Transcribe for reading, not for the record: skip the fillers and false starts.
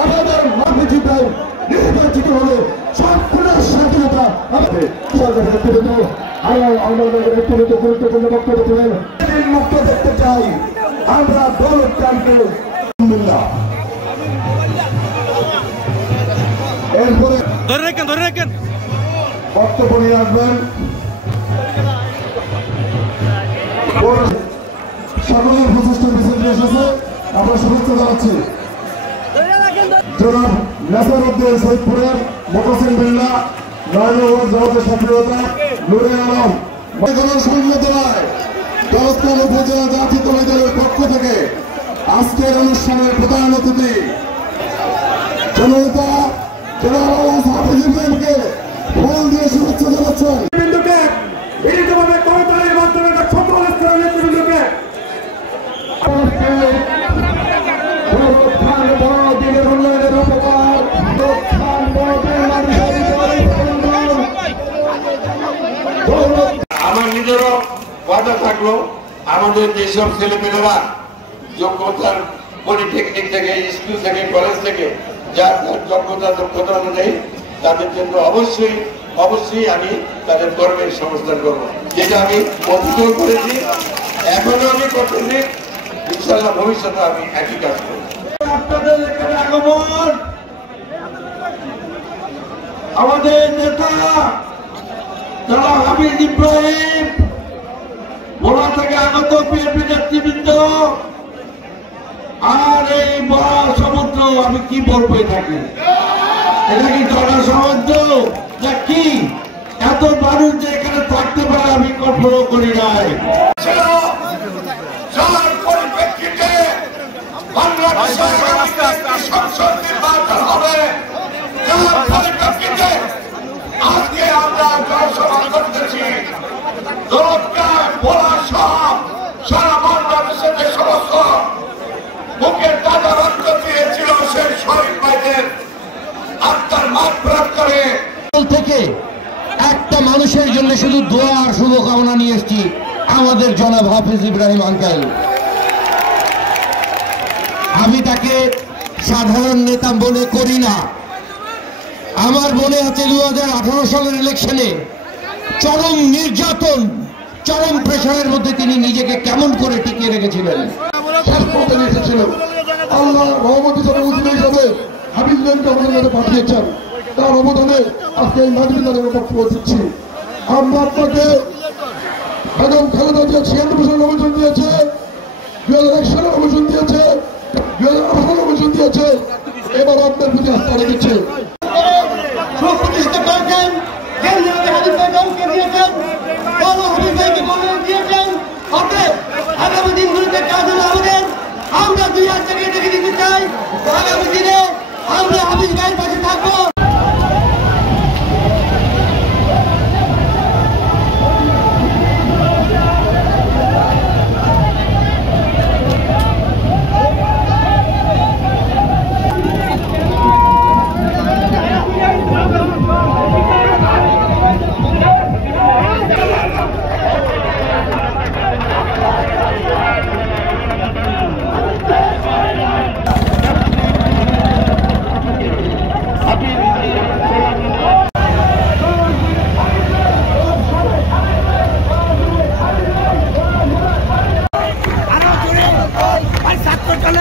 আমাদের মাহফুজিবাই নির্বাচিত হলে সম্পূর্ণ স্বাধীনতা আমাদের গুরুত্বপূর্ণ বক্তব্য দিলেন। মুক্ত দেখতে চাই আমরা দৌলত চালকে। এরপরে ধরে রাখেন বক্তব্য নিয়ে আসবেন সকলের প্রচেষ্টা মিছিল এসেছে, আমরা শুভেচ্ছা জানাচ্ছি। জনাব নাসিরউদ্দিন সৈয়দপুরের মোহসিন বিল্লাহ, নয়নগর জামাতের সক্রিয়তা, নুরে আলম সৈন্যদলায় দৌলতখান উপজেলা জাতীয়তাবাদী দলের পক্ষ থেকে আজকের অনুষ্ঠানের প্রধান অতিথি জননেতা জনাব হাফিজ ইব্রাহিমকে ফুল দিয়ে শুভেচ্ছা জানাচ্ছেন। বিন্দুকে বিনীতভাবে করতালির মাধ্যমে সকল স্তরের নেতৃবৃন্দকে আমার নিজেরও কথা থাকলো, আমাদের যেসব ছেলেমেয়েরা যোগ্যতার পলিটেকনিক থেকে, স্কুল থেকে, কলেজ থেকে যার যোগ্যতা দক্ষতা অনুযায়ী তাদের জন্য অবশ্যই আমি তাদের কর্মের সংস্থান করবো, যেটা আমি অতীতেও করেছি, এখনো আমি করতেছি, ইনশাআল্লাহ ভবিষ্যতে আমি একই কাজ করব। আপনাদের এখানে আগমন আমাদের নেতা জনাব হাফিজ ইব্রাহিম, ভোলা থেকে আগত বিএনপি নেতৃবৃন্দ, আর এই মহাসমুদ্র, আমি কি বলবো এটাকে, এটা কি জনসমুদ্র না কি? এত মানুষ যে এখানে থাকতে পারে আমি কল্পনা করি নাই। আজকে আমরা জনসভা করতেছি, সারা বাংলাদেশের যে সমস্ত বুকের তাজা রক্ত দিয়েছিল সেই শহীদ ভাইদের আত্মার মাগফিরাত করে থেকে একটা মানুষের জন্য শুধু দোয়া আর শুভকামনা নিয়ে এসেছি, আমাদের জনাব হাফিজ ইব্রাহিম আঙ্কেল। আমি তাকে সাধারণ নেতা মনে করি না। আমার মনে আছে 2018 সালের ইলেকশনে চরম নির্যাতন, চরম প্রেশারের মধ্যে তিনি নিজেকে কেমন করে টিকিয়ে রেখেছিলেন। আল্লাহ রহমতে হিসাবে হাফিজ ইব্রাহিমকে আমাদের কাছে পাঠিয়েছেন, তার অবদানে আজকে এই মাহফিলের বক্তব্য দিচ্ছি। আমরা আপনাকে বেগম খালেদা জিয়া 96 সালে অভিযোগ দিয়েছে, 2001 সালে অভিযোগ দিয়েছে, 2018 সালে অভিযোগ দিয়েছে, এবার আপনার প্রতি আস্থা রেখেছে। প্রতিষ্ঠা করেছেন, হাফিজ ভাইকে দিয়েছেন, হাফিজ ভাইকে দিয়েছেন। অতএব আগামী দিনগুলিতে কাজ হলো আমাদের, আমরা 2 হাত থেকে দেখে দিতে চাই। আগামী দিনে আমরা হাফিজ ভাইয়ের পাশে থাকবো। চলে